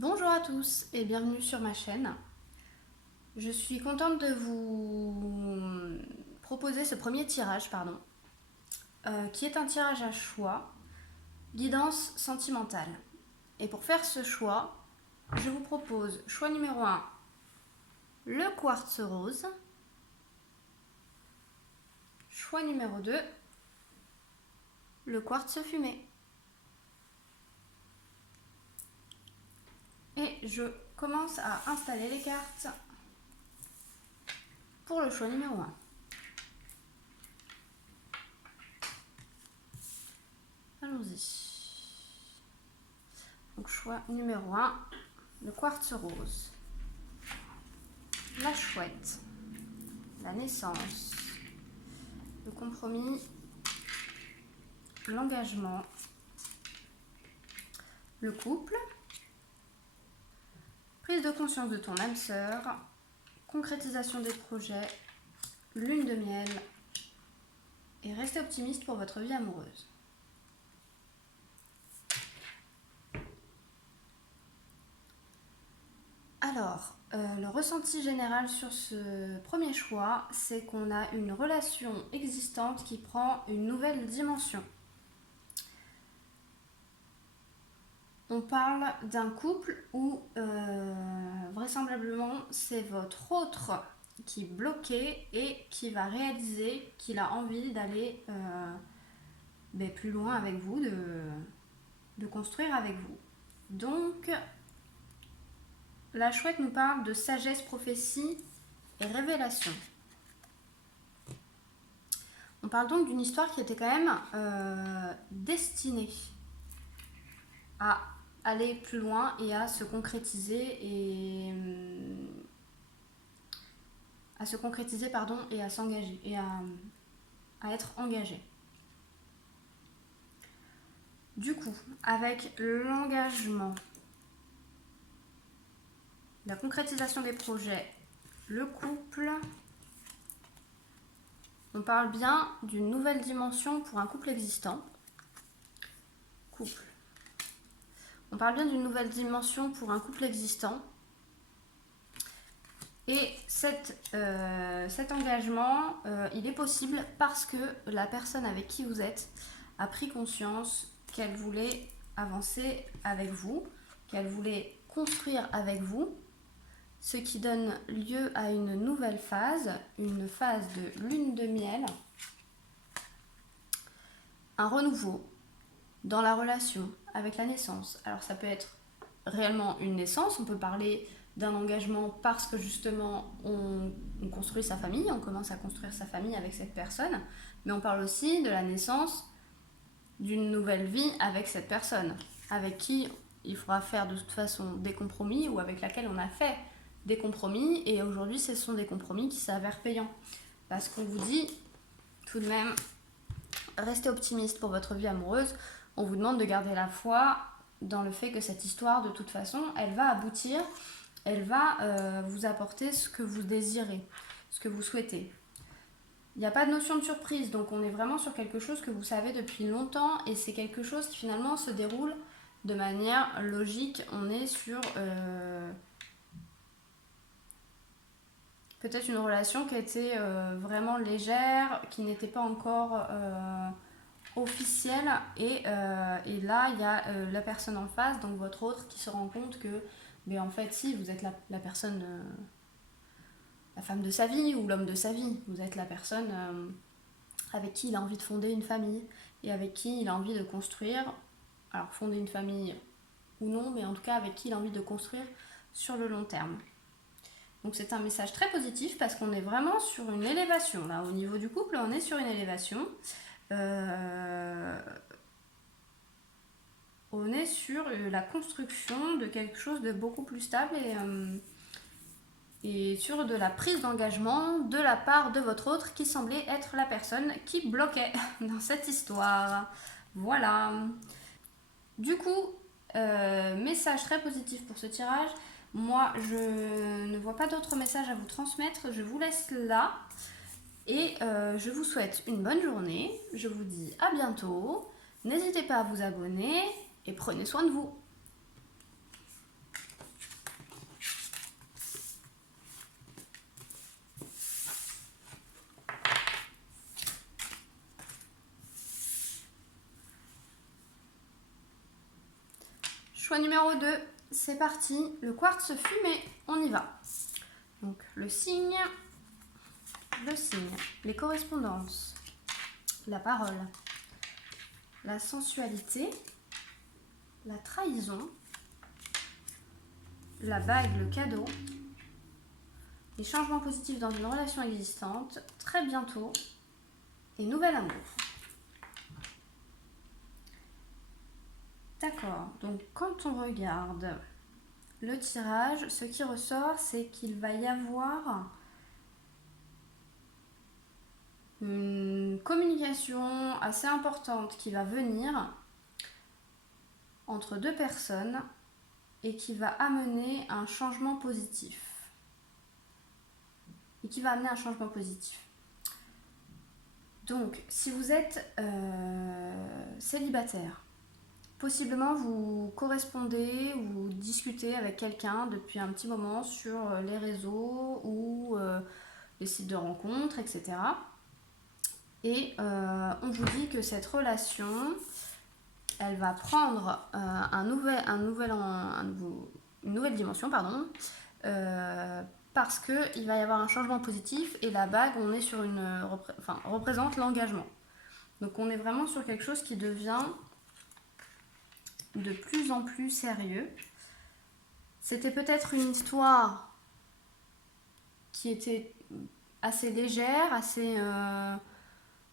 Bonjour à tous et bienvenue sur ma chaîne. Je suis contente de vous proposer ce premier tirage, qui est un tirage à choix, guidance sentimentale. Et pour faire ce choix, je vous propose choix numéro 1, le quartz rose. Choix numéro 2, le quartz fumé. Et je commence à installer les cartes pour le choix numéro 1. Allons-y. Donc choix numéro 1, le quartz rose. La chouette, la naissance, le compromis, l'engagement, le couple, prise de conscience de ton âme sœur, concrétisation des projets, lune de miel et restez optimiste pour votre vie amoureuse. Alors, le ressenti général sur ce premier choix, c'est qu'on a une relation existante qui prend une nouvelle dimension. On parle d'un couple où vraisemblablement c'est votre autre qui est bloqué et qui va réaliser qu'il a envie d'aller plus loin avec vous, de construire avec vous. Donc, la chouette nous parle de sagesse, prophétie et révélation. On parle donc d'une histoire qui était quand même destinée à aller plus loin et à se concrétiser et à s'engager et à être engagé. Du coup, avec l'engagement, la concrétisation des projets, le couple, on parle bien d'une nouvelle dimension pour un couple existant. Couple. On parle bien d'une nouvelle dimension pour un couple existant. Et cet engagement, il est possible parce que la personne avec qui vous êtes a pris conscience qu'elle voulait avancer avec vous, qu'elle voulait construire avec vous, ce qui donne lieu à une nouvelle phase, une phase de lune de miel, un renouveau dans la relation avec la naissance. Alors ça peut être réellement une naissance, on peut parler d'un engagement parce que justement on construit sa famille, on commence à construire sa famille avec cette personne, mais on parle aussi de la naissance d'une nouvelle vie avec cette personne, avec qui il faudra faire de toute façon des compromis ou avec laquelle on a fait des compromis, et aujourd'hui ce sont des compromis qui s'avèrent payants. Parce qu'on vous dit tout de même, restez optimiste pour votre vie amoureuse, on vous demande de garder la foi dans le fait que cette histoire, de toute façon, elle va aboutir, elle va vous apporter ce que vous désirez, ce que vous souhaitez. Il n'y a pas de notion de surprise, donc on est vraiment sur quelque chose que vous savez depuis longtemps et c'est quelque chose qui finalement se déroule de manière logique. On est sur peut-être une relation qui était vraiment légère, qui n'était pas encore officielle et là il y a la personne en face, donc votre autre, qui se rend compte que en fait si vous êtes la personne, la femme de sa vie ou l'homme de sa vie, vous êtes la personne avec qui il a envie de fonder une famille et avec qui il a envie de construire, alors fonder une famille ou non, mais en tout cas avec qui il a envie de construire sur le long terme. Donc c'est un message très positif parce qu'on est vraiment sur une élévation. Là, au niveau du couple, on est sur une élévation. On est sur la construction de quelque chose de beaucoup plus stable et sur de la prise d'engagement de la part de votre autre qui semblait être la personne qui bloquait dans cette histoire. Voilà. Du coup, message très positif pour ce tirage. Moi, je ne vois pas d'autres messages à vous transmettre. Je vous laisse là. Et je vous souhaite une bonne journée. Je vous dis à bientôt. N'hésitez pas à vous abonner et prenez soin de vous. Choix numéro 2, c'est parti. Le quartz fumé, on y va. Donc le signe, les correspondances, la parole, la sensualité, la trahison, la bague, le cadeau, les changements positifs dans une relation existante, très bientôt, et nouvel amour. D'accord, donc quand on regarde le tirage, ce qui ressort, c'est qu'il va y avoir une communication assez importante qui va venir entre deux personnes et qui va amener un changement positif. Donc, si vous êtes célibataire, possiblement vous correspondez ou vous discutez avec quelqu'un depuis un petit moment sur les réseaux ou les sites de rencontres, etc. Et on vous dit que cette relation, elle va prendre une nouvelle dimension, parce qu'il va y avoir un changement positif et la bague, on est sur représente l'engagement. Donc on est vraiment sur quelque chose qui devient de plus en plus sérieux. C'était peut-être une histoire qui était assez légère,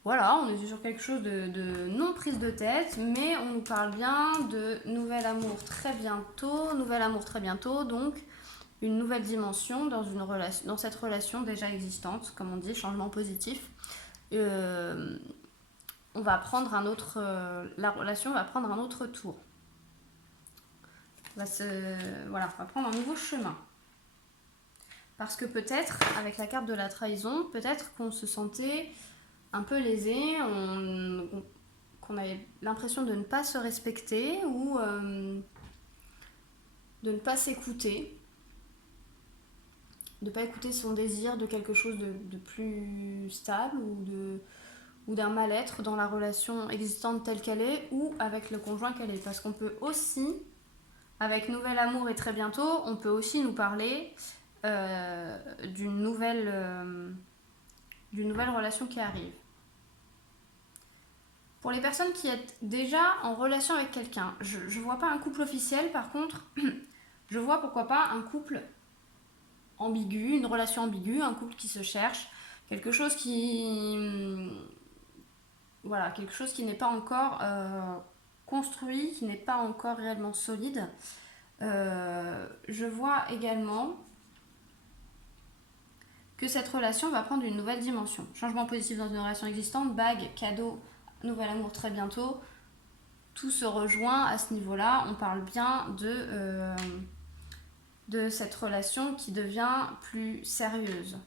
voilà, on est sur quelque chose de non prise de tête, mais on nous parle bien de nouvel amour très bientôt, donc une nouvelle dimension dans cette relation déjà existante, comme on dit, changement positif. On va prendre la relation va prendre un autre tour. On va prendre un nouveau chemin. Parce que peut-être, avec la carte de la trahison, peut-être qu'on se sentait un peu lésé, qu'on avait l'impression de ne pas se respecter ou de ne pas s'écouter, de ne pas écouter son désir de quelque chose de plus stable ou d'un mal-être dans la relation existante telle qu'elle est ou avec le conjoint qu'elle est. Parce qu'on peut aussi, avec nouvel amour et très bientôt, on peut aussi nous parler d'une nouvelle relation qui arrive. Pour les personnes qui sont déjà en relation avec quelqu'un, je ne vois pas un couple officiel, par contre, je vois pourquoi pas un couple ambigu, une relation ambiguë, un couple qui se cherche, quelque chose qui n'est pas encore construit, qui n'est pas encore réellement solide. Je vois également que cette relation va prendre une nouvelle dimension. Changement positif dans une relation existante, bague, cadeau, nouvel amour très bientôt. Tout se rejoint à ce niveau-là. On parle bien de cette relation qui devient plus sérieuse.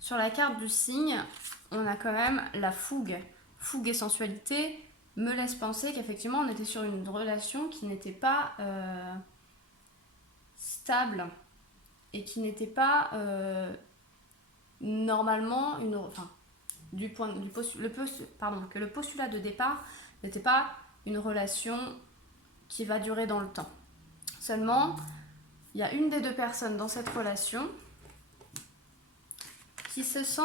Sur la carte du signe, on a quand même la fougue. Fougue et sensualité me laisse penser qu'effectivement on était sur une relation qui n'était pas stable et qui n'était pas normalement que le postulat de départ n'était pas une relation qui va durer dans le temps. Seulement, il y a une des deux personnes dans cette relation qui se sent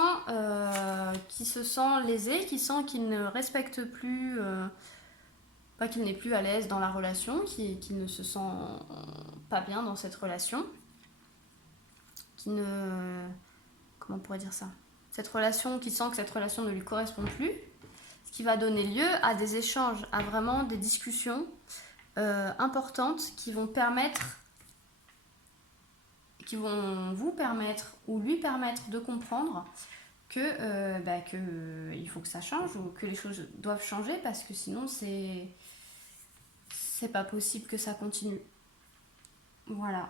lésée, qui sent qu'il ne respecte plus, pas qu'il n'est plus à l'aise dans la relation, qu'il ne se sent pas bien dans cette relation, comment on pourrait dire ça, qui sent que cette relation ne lui correspond plus, ce qui va donner lieu à des échanges, à vraiment des discussions importantes qui vont vous permettre ou lui permettre de comprendre que il faut que ça change ou que les choses doivent changer parce que sinon c'est pas possible que ça continue. Voilà.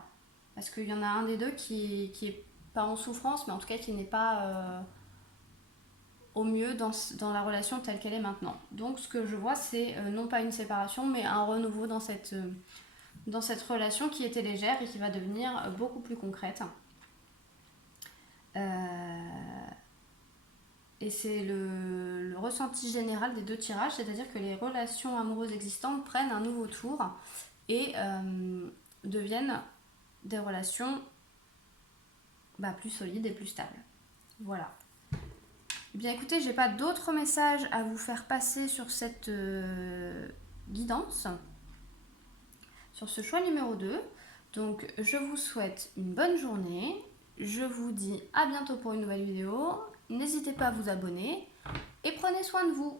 Parce qu'il y en a un des deux qui est pas en souffrance, mais en tout cas qui n'est pas au mieux dans la relation telle qu'elle est maintenant. Donc ce que je vois, c'est non pas une séparation, mais un renouveau dans cette relation qui était légère et qui va devenir beaucoup plus concrète. et c'est le ressenti général des deux tirages, c'est-à-dire que les relations amoureuses existantes prennent un nouveau tour et deviennent des relations plus solides et plus stables. Voilà. Eh bien écoutez, j'ai pas d'autres messages à vous faire passer sur cette guidance, sur ce choix numéro 2. Donc je vous souhaite une bonne journée. Je vous dis à bientôt pour une nouvelle vidéo. N'hésitez pas à vous abonner et prenez soin de vous.